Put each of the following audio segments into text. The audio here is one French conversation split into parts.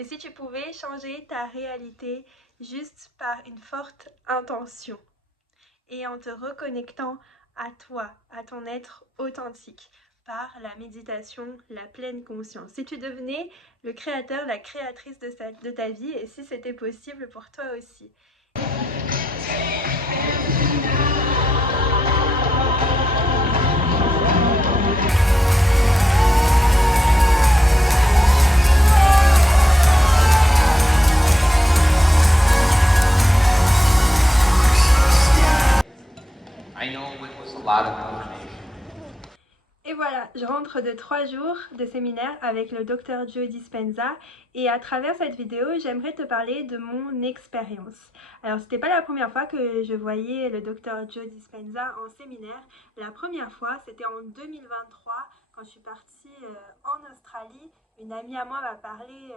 Et si tu pouvais changer ta réalité juste par une forte intention et en te reconnectant à toi, à ton être authentique, par la méditation, la pleine conscience. Si tu devenais le créateur, la créatrice de ta vie et si c'était possible pour toi aussi. Et voilà, je rentre de 3 jours de séminaire avec le Dr Joe Dispenza et à travers cette vidéo, j'aimerais te parler de mon expérience. Alors, c'était pas la première fois que je voyais le Dr Joe Dispenza en séminaire. La première fois, c'était en 2023 quand je suis partie en Australie. Une amie à moi m'a parlé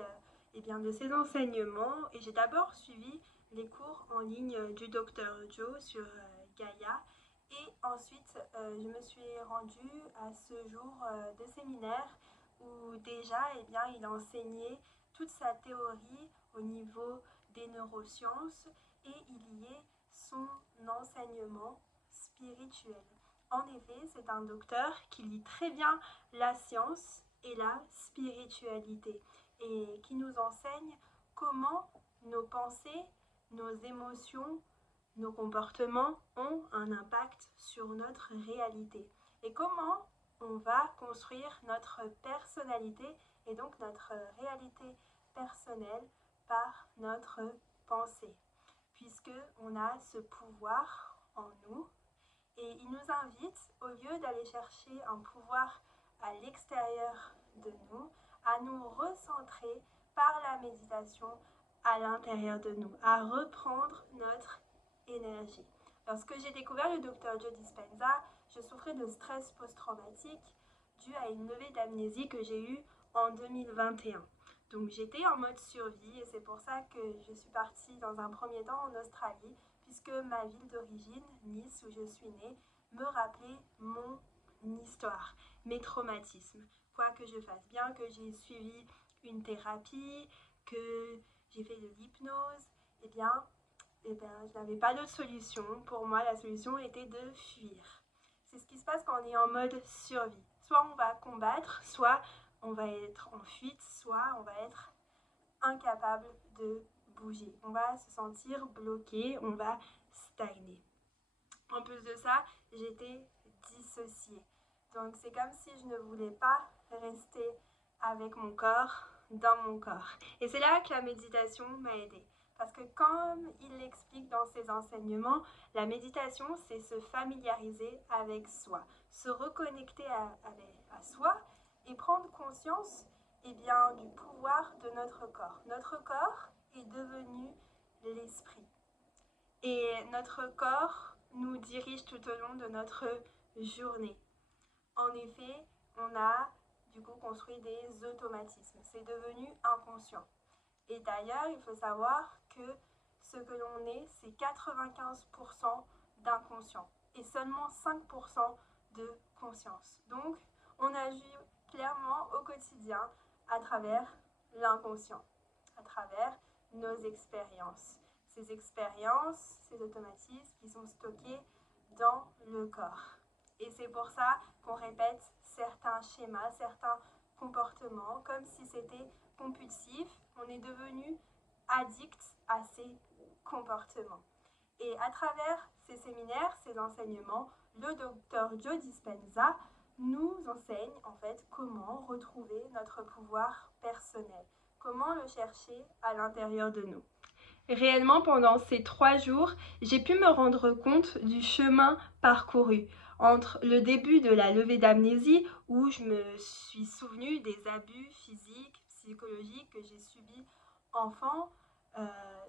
eh bien, de ses enseignements et j'ai d'abord suivi les cours en ligne du Dr Joe sur Gaïa. Et ensuite, je me suis rendue à ce jour de séminaire où déjà, eh bien, il enseignait toute sa théorie au niveau des neurosciences et il y est son enseignement spirituel. En effet, c'est un docteur qui lie très bien la science et la spiritualité et qui nous enseigne comment nos pensées, nos émotions, nos comportements ont un impact sur notre réalité et comment on va construire notre personnalité et donc notre réalité personnelle par notre pensée, puisque on a ce pouvoir en nous et il nous invite, au lieu d'aller chercher un pouvoir à l'extérieur de nous, à nous recentrer par la méditation à l'intérieur de nous, à reprendre notre énergie. Lorsque j'ai découvert le Dr Joe Dispenza, je souffrais de stress post-traumatique dû à une levée d'amnésie que j'ai eue en 2021. Donc j'étais en mode survie et c'est pour ça que je suis partie dans un premier temps en Australie, puisque ma ville d'origine, Nice, où je suis née, me rappelait mon histoire, mes traumatismes. Quoi que je fasse bien, que j'ai suivi une thérapie, que j'ai fait de l'hypnose, eh bien, je n'avais pas d'autre solution. Pour moi, la solution était de fuir. C'est ce qui se passe quand on est en mode survie. Soit on va combattre, soit on va être en fuite, soit on va être incapable de bouger. On va se sentir bloqué, on va stagner. En plus de ça, j'étais dissociée. Donc c'est comme si je ne voulais pas rester avec mon corps, dans mon corps. Et c'est là que la méditation m'a aidée. Parce que comme il l'explique dans ses enseignements, la méditation, c'est se familiariser avec soi, se reconnecter à soi et prendre conscience eh bien, du pouvoir de notre corps. Notre corps est devenu l'esprit. Et notre corps nous dirige tout au long de notre journée. En effet, on a du coup construit des automatismes. C'est devenu inconscient. Et d'ailleurs, il faut savoir que ce que l'on est, c'est 95% d'inconscient et seulement 5% de conscience. Donc, on agit clairement au quotidien à travers l'inconscient, à travers nos expériences. Ces expériences, ces automatismes qui sont stockés dans le corps. Et c'est pour ça qu'on répète certains schémas, certains comportements, comme si c'était compulsif. On est devenu addict à ces comportements. Et à travers ces séminaires, ces enseignements, le Dr Joe Dispenza nous enseigne en fait comment retrouver notre pouvoir personnel, comment le chercher à l'intérieur de nous. Réellement, pendant ces 3 jours, j'ai pu me rendre compte du chemin parcouru entre le début de la levée d'amnésie où je me suis souvenue des abus physiques, psychologiques que j'ai subis enfant,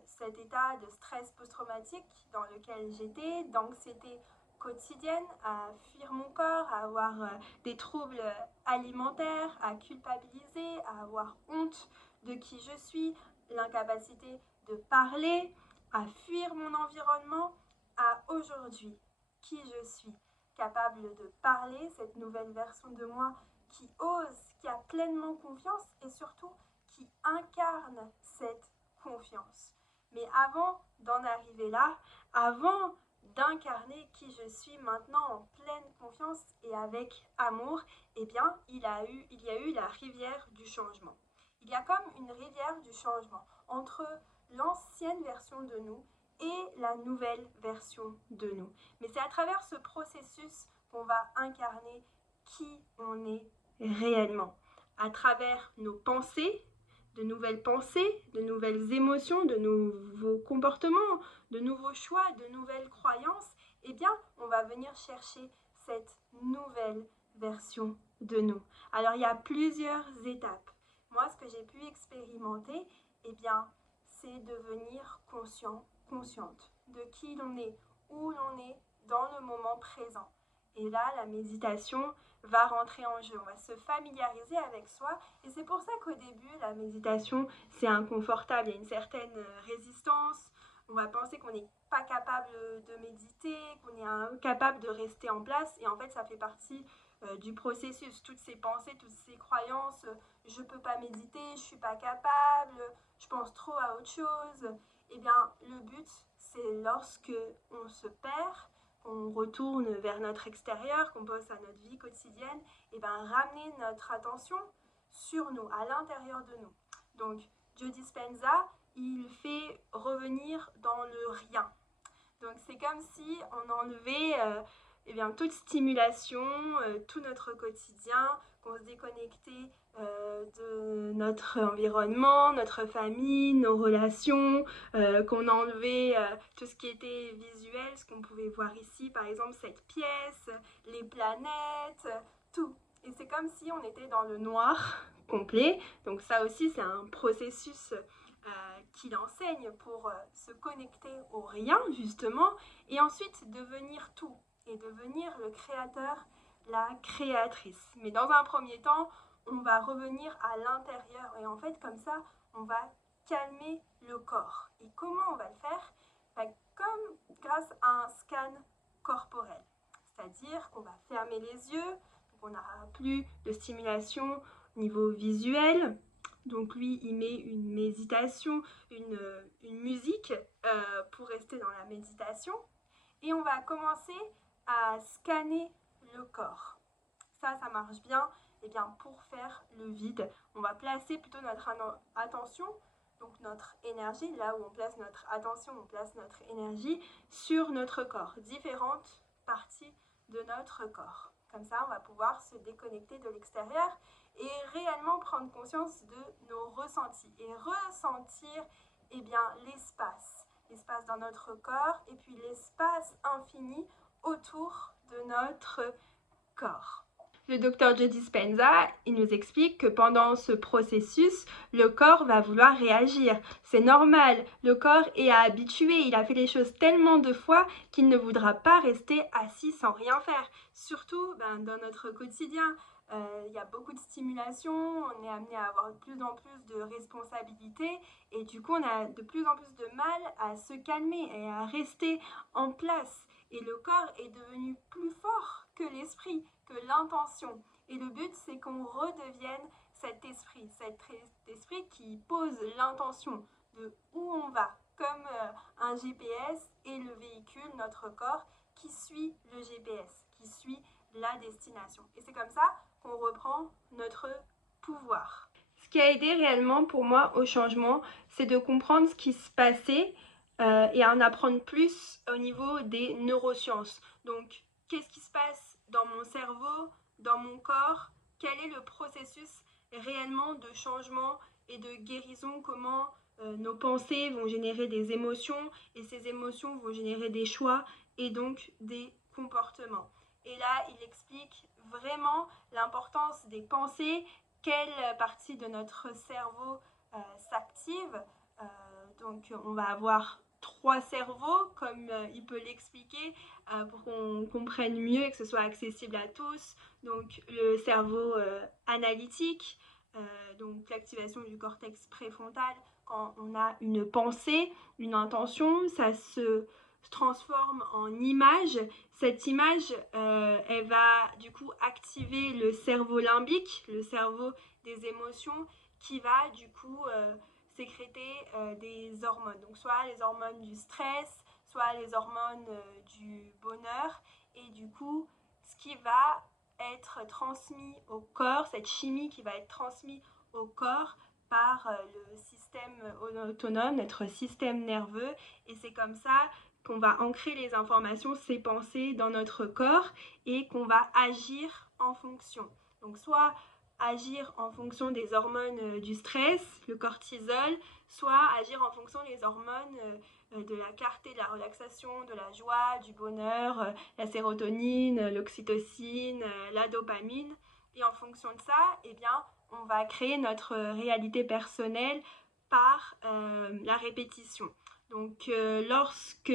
cet état de stress post-traumatique dans lequel j'étais, d'anxiété quotidienne, à fuir mon corps, à avoir des troubles alimentaires, à culpabiliser, à avoir honte de qui je suis, l'incapacité de parler, à fuir mon environnement, à aujourd'hui, qui je suis, capable de parler, cette nouvelle version de moi qui ose, qui a pleinement confiance et surtout qui incarne cette confiance. Mais avant d'en arriver là, avant d'incarner qui je suis maintenant en pleine confiance et avec amour, eh bien, il y a eu la rivière du changement. Il y a comme une rivière du changement entre l'ancienne version de nous et la nouvelle version de nous. Mais c'est à travers ce processus qu'on va incarner qui on est réellement. À travers nos pensées, de nouvelles émotions, de nouveaux comportements, de nouveaux choix, de nouvelles croyances, eh bien, on va venir chercher cette nouvelle version de nous. Alors, il y a plusieurs étapes. Moi, ce que j'ai pu expérimenter, eh bien, c'est devenir consciente de qui l'on est, où l'on est dans le moment présent. Et là, la méditation va rentrer en jeu. On va se familiariser avec soi. Et c'est pour ça qu'au début, la méditation, c'est inconfortable. Il y a une certaine résistance. On va penser qu'on n'est pas capable de méditer, qu'on est incapable de rester en place. Et en fait, ça fait partie du processus. Toutes ces pensées, toutes ces croyances, je ne peux pas méditer, je ne suis pas capable, je pense trop à autre chose. Eh bien, le but, c'est lorsque on se perd, qu'on retourne vers notre extérieur, qu'on pense à notre vie quotidienne, et bien ramener notre attention sur nous, à l'intérieur de nous. Donc, Joe Dispenza, il fait revenir dans le rien. Donc, c'est comme si on enlevait eh bien, toute stimulation, tout notre quotidien, qu'on se déconnectait de notre environnement, notre famille, nos relations, qu'on enlevait tout ce qui était visuel, ce qu'on pouvait voir ici, par exemple cette pièce, les planètes, tout. Et c'est comme si on était dans le noir complet. Donc ça aussi, c'est un processus qu'il enseigne pour se connecter au rien, justement, et ensuite devenir tout, et devenir le créateur, la créatrice. Mais dans un premier temps, on va revenir à l'intérieur, et en fait, comme ça, on va calmer le corps. Et comment on va le faire? Comme grâce à un scan corporel. C'est-à-dire qu'on va fermer les yeux, donc on n'aura plus de stimulation au niveau visuel. Donc lui, il met une méditation, une musique pour rester dans la méditation. Et on va commencer à scanner le corps. Ça marche bien. Et bien, pour faire le vide, on va placer plutôt notre attention, donc notre énergie, là où on place notre attention, on place notre énergie sur notre corps, différentes parties de notre corps. Comme ça, on va pouvoir se déconnecter de l'extérieur et réellement prendre conscience de nos ressentis et ressentir eh bien, l'espace dans notre corps et puis l'espace infini autour de notre corps. Le docteur Joe Dispenza, il nous explique que pendant ce processus, le corps va vouloir réagir. C'est normal, le corps est habitué, il a fait les choses tellement de fois qu'il ne voudra pas rester assis sans rien faire. Surtout dans notre quotidien, il y a beaucoup de stimulation, on est amené à avoir de plus en plus de responsabilités et du coup on a de plus en plus de mal à se calmer et à rester en place. Et le corps est devenu plus fort que l'esprit, que l'intention. Et le but, c'est qu'on redevienne cet esprit qui pose l'intention de où on va, comme un GPS et le véhicule, notre corps, qui suit le GPS, qui suit la destination. Et c'est comme ça qu'on reprend notre pouvoir. Ce qui a aidé réellement pour moi au changement, c'est de comprendre ce qui se passait et à en apprendre plus au niveau des neurosciences. Donc, qu'est-ce qui se passe dans mon cerveau, dans mon corps? Quel est le processus réellement de changement et de guérison? Comment nos pensées vont générer des émotions et ces émotions vont générer des choix et donc des comportements. Et là, il explique vraiment l'importance des pensées, quelle partie de notre cerveau s'active. Donc, on va avoir 3 cerveaux, comme il peut l'expliquer, pour qu'on comprenne mieux et que ce soit accessible à tous. Donc, le cerveau analytique, donc l'activation du cortex préfrontal, quand on a une pensée, une intention, ça se transforme en image. Cette image, elle va du coup activer le cerveau limbique, le cerveau des émotions, qui va du coup sécréter des hormones. Donc soit les hormones du stress, soit les hormones du bonheur. Et du coup, ce qui va être transmis au corps, cette chimie qui va être transmise au corps par le système autonome, notre système nerveux. Et c'est comme ça qu'on va ancrer les informations, ces pensées dans notre corps et qu'on va agir en fonction. Donc soit agir en fonction des hormones du stress, le cortisol, soit agir en fonction des hormones de la clarté, de la relaxation, de la joie, du bonheur, la sérotonine, l'oxytocine, la dopamine. Et en fonction de ça, eh bien, on va créer notre réalité personnelle par la répétition. Donc lorsque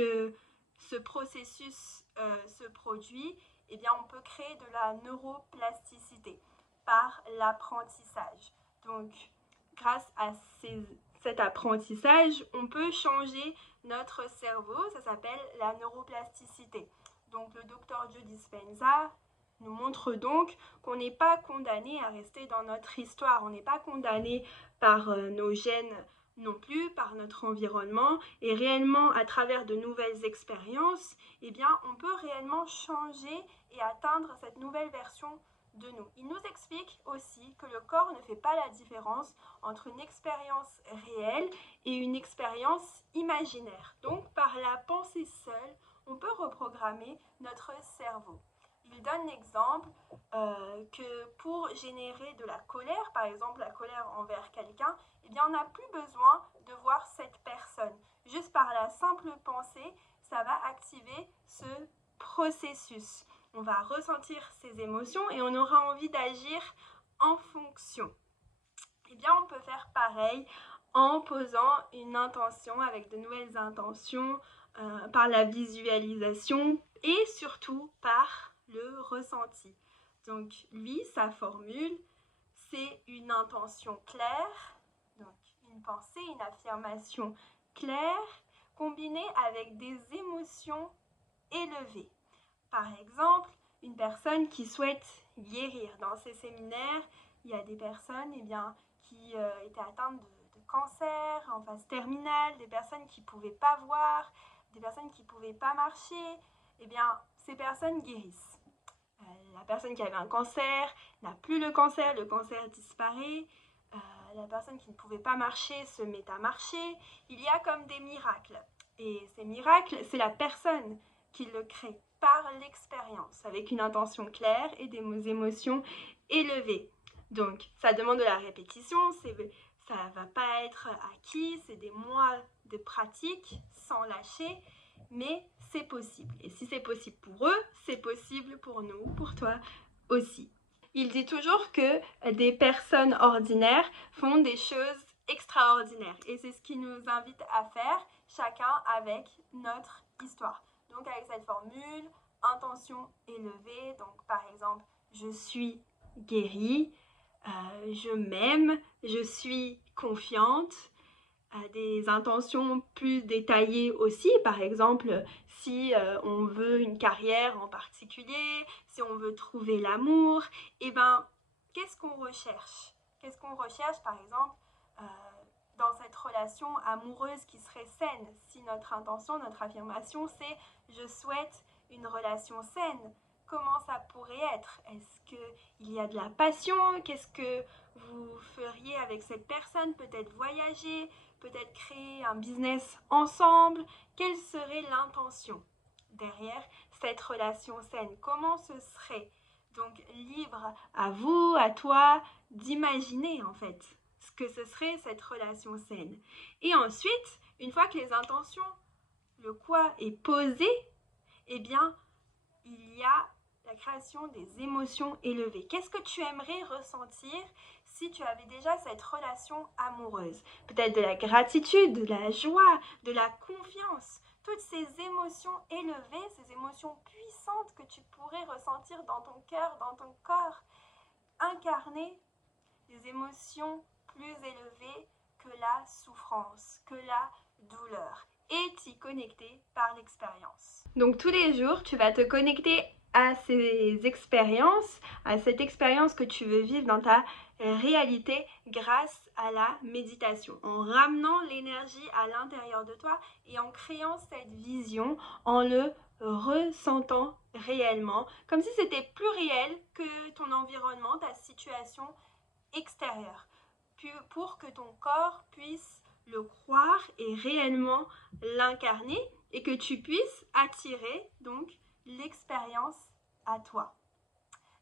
ce processus se produit, eh bien, on peut créer de la neuroplasticité par l'apprentissage. Donc grâce à cet apprentissage, on peut changer notre cerveau, ça s'appelle la neuroplasticité. Donc le docteur Joe Dispenza nous montre donc qu'on n'est pas condamné à rester dans notre histoire, on n'est pas condamné par nos gènes non plus, par notre environnement, et réellement à travers de nouvelles expériences, eh bien on peut réellement changer et atteindre cette nouvelle version de nous. Il nous explique aussi que le corps ne fait pas la différence entre une expérience réelle et une expérience imaginaire. Donc par la pensée seule, on peut reprogrammer notre cerveau. Il donne l'exemple que pour générer de la colère, par exemple la colère envers quelqu'un, eh bien on n'a plus besoin de voir cette personne. Juste par la simple pensée, ça va activer ce processus. On va ressentir ces émotions et on aura envie d'agir en fonction. Eh bien, on peut faire pareil en posant une intention avec de nouvelles intentions, par la visualisation et surtout par le ressenti. Donc lui, sa formule, c'est une intention claire, donc une pensée, une affirmation claire, combinée avec des émotions élevées. Par exemple, une personne qui souhaite guérir. Dans ces séminaires, il y a des personnes qui étaient atteintes de cancer en phase terminale, des personnes qui ne pouvaient pas voir, des personnes qui ne pouvaient pas marcher. Eh bien, ces personnes guérissent. La personne qui avait un cancer n'a plus le cancer disparaît. La personne qui ne pouvait pas marcher se met à marcher. Il y a comme des miracles. Et ces miracles, c'est la personne qui le crée par l'expérience, avec une intention claire et des émotions élevées. Donc, ça demande de la répétition, ça ne va pas être acquis, c'est des mois de pratique sans lâcher, mais c'est possible. Et si c'est possible pour eux, c'est possible pour nous, pour toi aussi. Il dit toujours que des personnes ordinaires font des choses extraordinaires. Et c'est ce qu'il nous invite à faire, chacun avec notre histoire. Donc avec cette formule, intention élevée, donc par exemple, je suis guérie, je m'aime, je suis confiante. Des intentions plus détaillées aussi, par exemple si on veut une carrière en particulier, si on veut trouver l'amour, eh ben qu'est-ce qu'on recherche? Qu'est-ce qu'on recherche par exemple dans cette relation amoureuse qui serait saine? Si notre intention, notre affirmation c'est je souhaite une relation saine, comment ça pourrait être? Est-ce qu'il y a de la passion? Qu'est-ce que vous feriez avec cette personne? Peut-être voyager, peut-être créer un business ensemble. Quelle serait l'intention derrière cette relation saine? Comment ce serait? Donc libre à vous, à toi, d'imaginer en fait ce que ce serait cette relation saine. Et ensuite, une fois que les intentions, le quoi est posé, eh bien, il y a la création des émotions élevées. Qu'est-ce que tu aimerais ressentir si tu avais déjà cette relation amoureuse? Peut-être de la gratitude, de la joie, de la confiance. Toutes ces émotions élevées, ces émotions puissantes que tu pourrais ressentir dans ton cœur, dans ton corps. Incarner des émotions plus élevées que la souffrance, que la douleur. Et t'y connecter par l'expérience. Donc tous les jours, tu vas te connecter à ces expériences, à cette expérience que tu veux vivre dans ta réalité grâce à la méditation, en ramenant l'énergie à l'intérieur de toi et en créant cette vision, en le ressentant réellement, comme si c'était plus réel que ton environnement, ta situation extérieure, pour que ton corps puisse le croire et réellement l'incarner et que tu puisses attirer donc l'expérience à toi.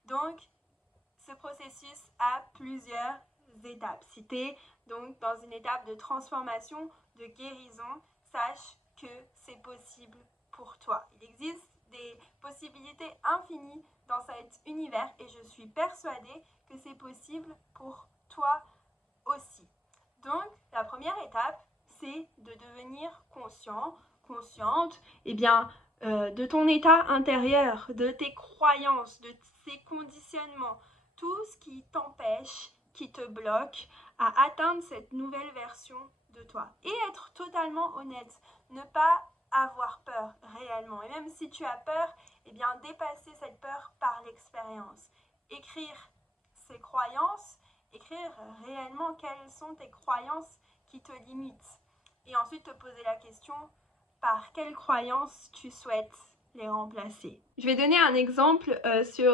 Donc, ce processus a plusieurs étapes. Si tu es donc dans une étape de transformation, de guérison, sache que c'est possible pour toi. Il existe des possibilités infinies dans cet univers et je suis persuadée que c'est possible pour toi aussi. Donc, la première étape, c'est de devenir conscient, consciente, de ton état intérieur, de tes croyances, de tes conditionnements, tout ce qui t'empêche, qui te bloque à atteindre cette nouvelle version de toi. Et être totalement honnête, ne pas avoir peur réellement. Et même si tu as peur, dépasser cette peur par l'expérience. Écrire ses croyances, écrire réellement quelles sont tes croyances qui te limitent. Et ensuite te poser la question, par quelles croyances tu souhaites les remplacer. Je vais donner un exemple sur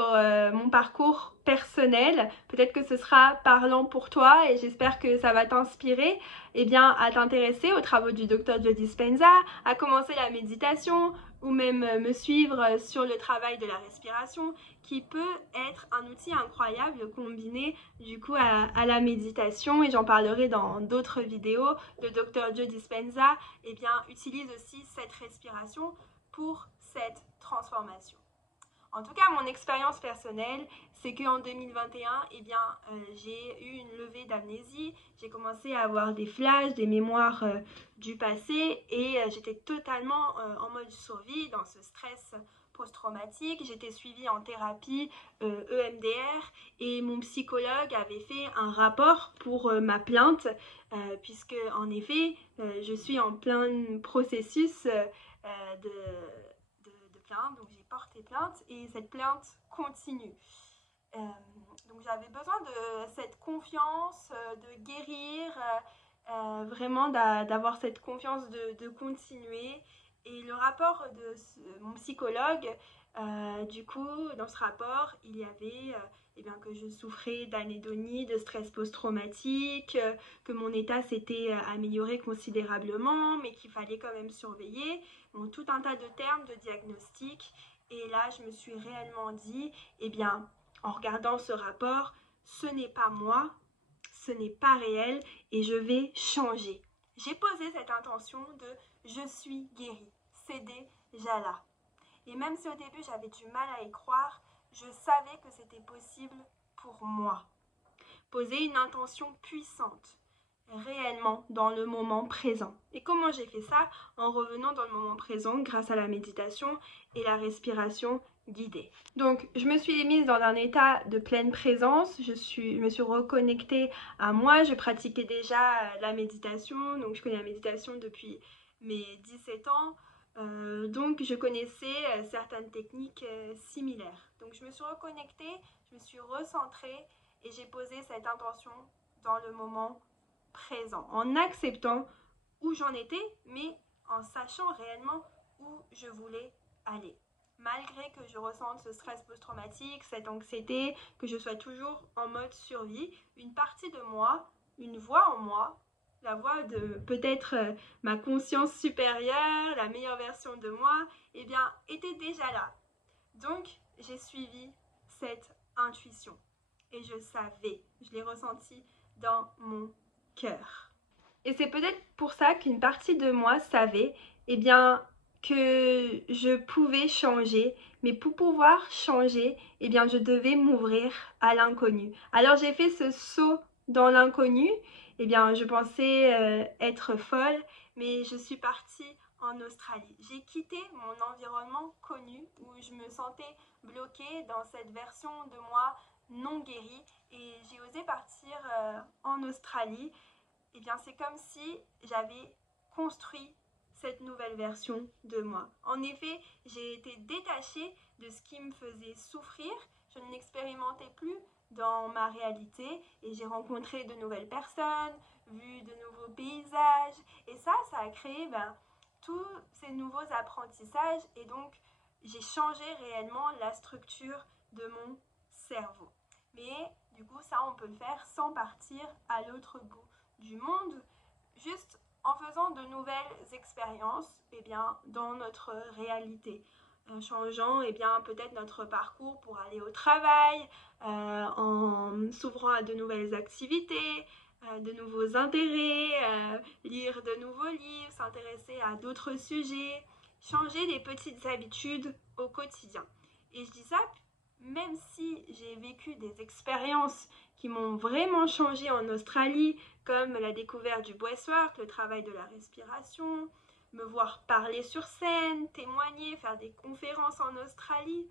mon parcours personnel. Peut-être que ce sera parlant pour toi et j'espère que ça va t'inspirer à t'intéresser aux travaux du Dr Joe Dispenza, à commencer la méditation ou même me suivre sur le travail de la respiration qui peut être un outil incroyable combiné du coup à la méditation et j'en parlerai dans d'autres vidéos. Le Dr Joe Dispenza utilise aussi cette respiration pour cette transformation. En tout cas, mon expérience personnelle, c'est qu'en 2021, j'ai eu une levée d'amnésie. J'ai commencé à avoir des flashs, des mémoires du passé et j'étais totalement en mode survie, dans ce stress post-traumatique. J'étais suivie en thérapie EMDR et mon psychologue avait fait un rapport pour ma plainte puisque en effet, je suis en plein processus de plainte, donc j'ai porté plainte et cette plainte continue. Donc j'avais besoin de cette confiance, de guérir, vraiment d'avoir cette confiance de continuer. Et le rapport de mon psychologue, du coup, dans ce rapport, il y avait que je souffrais d'anédonie, de stress post-traumatique, que mon état s'était amélioré considérablement, mais qu'il fallait quand même surveiller. Donc, tout un tas de termes, de diagnostics. Et là, je me suis réellement dit, en regardant ce rapport, ce n'est pas moi, ce n'est pas réel et je vais changer. J'ai posé cette intention de je suis guérie, c'est déjà là. Et même si au début j'avais du mal à y croire, je savais que c'était possible pour moi. Poser une intention puissante, réellement dans le moment présent. Et comment j'ai fait ça? En revenant dans le moment présent grâce à la méditation et la respiration guidée. Donc je me suis mise dans un état de pleine présence, je me suis reconnectée à moi, je pratiquais déjà la méditation, donc je connais la méditation depuis mes 17 ans, donc je connaissais certaines techniques similaires. Donc je me suis reconnectée, je me suis recentrée et j'ai posé cette intention dans le moment présent, en acceptant où j'en étais, mais en sachant réellement où je voulais aller. Malgré que je ressente ce stress post-traumatique, cette anxiété, que je sois toujours en mode survie, une partie de moi, une voix en moi, la voix de peut-être ma conscience supérieure, la meilleure version de moi, était déjà là. Donc, j'ai suivi cette intuition. Et je savais, je l'ai ressenti dans mon cœur. Et c'est peut-être pour ça qu'une partie de moi savait, que je pouvais changer, mais pour pouvoir changer, je devais m'ouvrir à l'inconnu. Alors j'ai fait ce saut dans l'inconnu, je pensais être folle, mais je suis partie en Australie. J'ai quitté mon environnement connu où je me sentais bloquée dans cette version de moi non guérie et j'ai osé partir en Australie. C'est comme si j'avais construit cette nouvelle version de moi. En effet, j'ai été détachée de ce qui me faisait souffrir. Je ne l'expérimentais plus dans ma réalité et j'ai rencontré de nouvelles personnes, vu de nouveaux paysages et ça a créé tous ces nouveaux apprentissages et donc j'ai changé réellement la structure de mon cerveau. Mais du coup, ça, on peut le faire sans partir à l'autre bout du monde, juste en faisant de nouvelles expériences dans notre réalité. Changeant peut-être notre parcours pour aller au travail, en s'ouvrant à de nouvelles activités, de nouveaux intérêts, lire de nouveaux livres, s'intéresser à d'autres sujets, changer des petites habitudes au quotidien. Et je dis ça même si j'ai vécu des expériences qui m'ont vraiment changé en Australie, comme la découverte du breathwork, le travail de la respiration, me voir parler sur scène, témoigner, faire des conférences en Australie,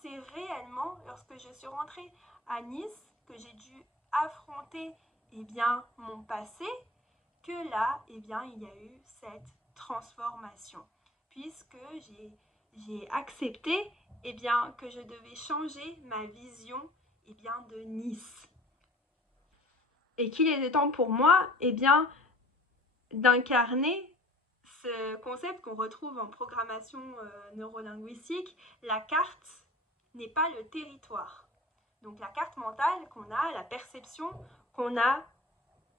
c'est réellement lorsque je suis rentrée à Nice que j'ai dû affronter mon passé que là, il y a eu cette transformation, puisque j'ai accepté que je devais changer ma vision de Nice. Et qu'il était temps pour moi d'incarner ce concept qu'on retrouve en programmation neurolinguistique. La carte n'est pas le territoire. Donc la carte mentale qu'on a, la perception qu'on a,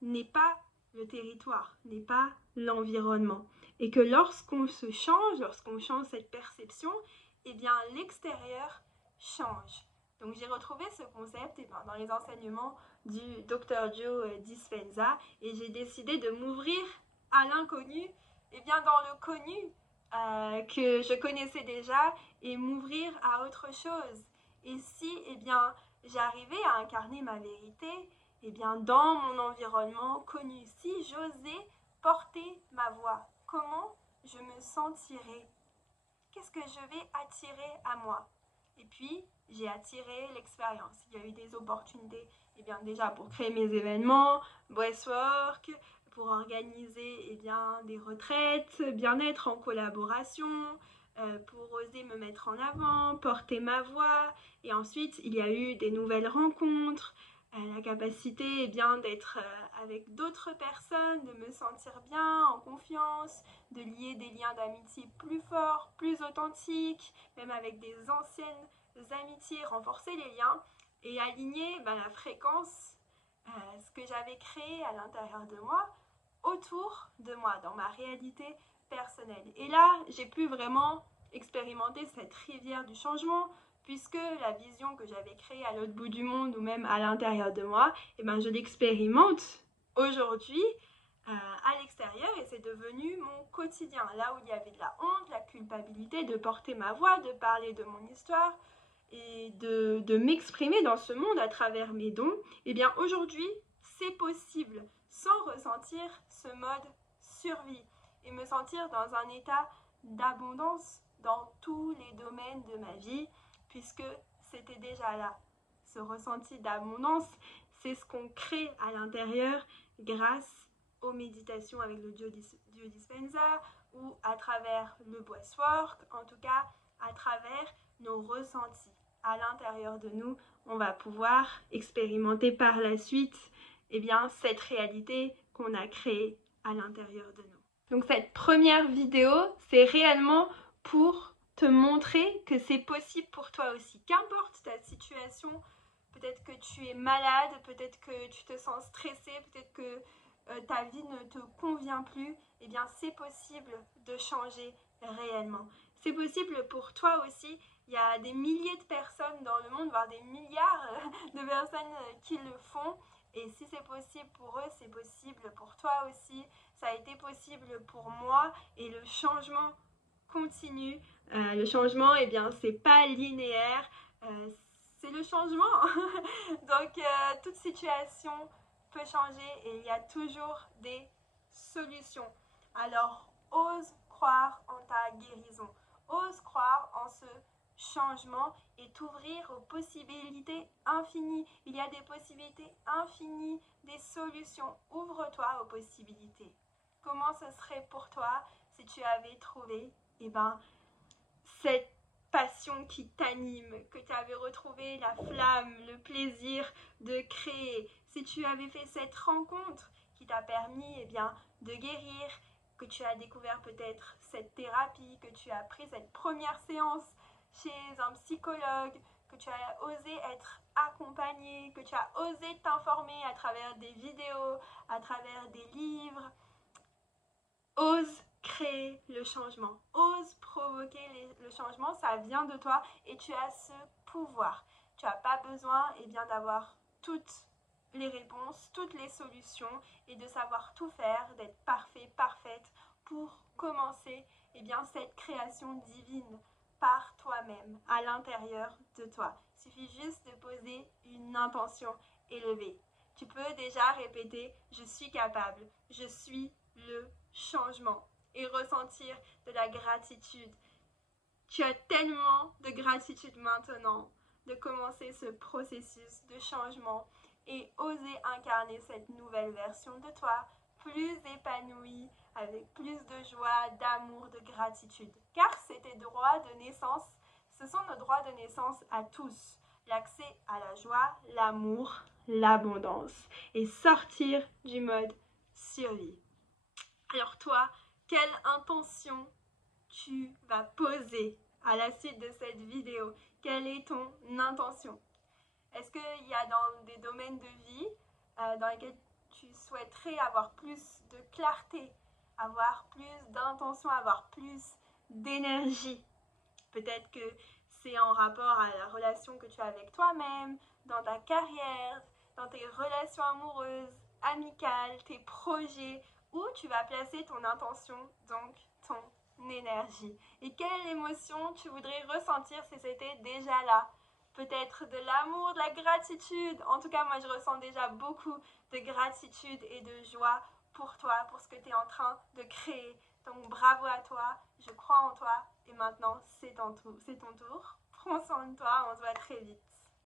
n'est pas le territoire, n'est pas l'environnement. Et que lorsqu'on se change, lorsqu'on change cette perception, l'extérieur change. Donc j'ai retrouvé ce concept dans les enseignements du Dr Joe Dispenza et j'ai décidé de m'ouvrir à l'inconnu, dans le connu que je connaissais déjà et m'ouvrir à autre chose. Et si j'arrivais à incarner ma vérité dans mon environnement connu, si j'osais porter ma voix, comment je me sentirais? Qu'est-ce que je vais attirer à moi? Et puis, j'ai attiré l'expérience. Il y a eu des opportunités déjà pour créer mes événements, breathwork, pour organiser des retraites, bien-être en collaboration, pour oser me mettre en avant, porter ma voix. Et ensuite, il y a eu des nouvelles rencontres, la capacité d'être avec d'autres personnes, de me sentir bien, en confiance, de lier des liens d'amitié plus forts, plus authentiques, même avec des anciennes amitiés, renforcer les liens et aligner la fréquence, ce que j'avais créé à l'intérieur de moi, autour de moi, dans ma réalité personnelle. Et là, j'ai pu vraiment expérimenter cette rivière du changement, puisque la vision que j'avais créée à l'autre bout du monde ou même à l'intérieur de moi, je l'expérimente aujourd'hui à l'extérieur et c'est devenu mon quotidien. Là où il y avait de la honte, la culpabilité de porter ma voix, de parler de mon histoire et de m'exprimer dans ce monde à travers mes dons, aujourd'hui, c'est possible sans ressentir ce mode survie et me sentir dans un état d'abondance dans tous les domaines de ma vie, puisque c'était déjà là. Ce ressenti d'abondance, c'est ce qu'on crée à l'intérieur grâce aux méditations avec le Joe Dispenza ou à travers le breathwork, en tout cas à travers nos ressentis. À l'intérieur de nous, on va pouvoir expérimenter par la suite cette réalité qu'on a créée à l'intérieur de nous. Donc cette première vidéo, c'est réellement pour te montrer que c'est possible pour toi aussi. Qu'importe ta situation, peut-être que tu es malade, peut-être que tu te sens stressé, peut-être que ta vie ne te convient plus, c'est possible de changer réellement. C'est possible pour toi aussi. Il y a des milliers de personnes dans le monde, voire des milliards de personnes qui le font. Et si c'est possible pour eux, c'est possible pour toi aussi. Ça a été possible pour moi et le changement continue. Le changement, c'est pas linéaire. C'est le changement. Donc, toute situation peut changer et il y a toujours des solutions. Alors, ose croire en ta guérison. Ose croire en ce changement et t'ouvrir aux possibilités infinies. Il y a des possibilités infinies, des solutions. Ouvre-toi aux possibilités. Comment ce serait pour toi si tu avais trouvé cette passion qui t'anime, que tu avais retrouvé la flamme, le plaisir de créer, si tu avais fait cette rencontre qui t'a permis de guérir, que tu as découvert peut-être cette thérapie, que tu as pris cette première séance chez un psychologue, que tu as osé être accompagné, que tu as osé t'informer à travers des vidéos, à travers des livres. Ose créer le changement, ose provoquer le changement, ça vient de toi et tu as ce pouvoir. Tu n'as pas besoin d'avoir toutes les réponses, toutes les solutions et de savoir tout faire, d'être parfait, parfaite pour commencer cette création divine par toi-même, à l'intérieur de toi. Il suffit juste de poser une intention élevée. Tu peux déjà répéter « Je suis capable, je suis le changement » et ressentir de la gratitude. Tu as tellement de gratitude maintenant de commencer ce processus de changement et oser incarner cette nouvelle version de toi, plus épanouie, avec plus de joie, d'amour, de gratitude. Car c'est tes droits de naissance, ce sont nos droits de naissance à tous. L'accès à la joie, l'amour, l'abondance et sortir du mode survie. Alors toi, quelle intention tu vas poser à la suite de cette vidéo? Quelle est ton intention? Est-ce qu'il y a dans des domaines de vie dans lesquels tu souhaiterais avoir plus de clarté, avoir plus d'intention, avoir plus d'énergie? Peut-être que c'est en rapport à la relation que tu as avec toi-même, dans ta carrière, dans tes relations amoureuses, amicales, tes projets, où tu vas placer ton intention, donc ton énergie. Et quelle émotion tu voudrais ressentir si c'était déjà là? Peut-être de l'amour, de la gratitude. En tout cas, moi, je ressens déjà beaucoup de gratitude et de joie pour toi, pour ce que tu es en train de créer. Donc, bravo à toi, je crois en toi. Et maintenant, c'est ton tour. Prends soin de toi, on se voit très vite.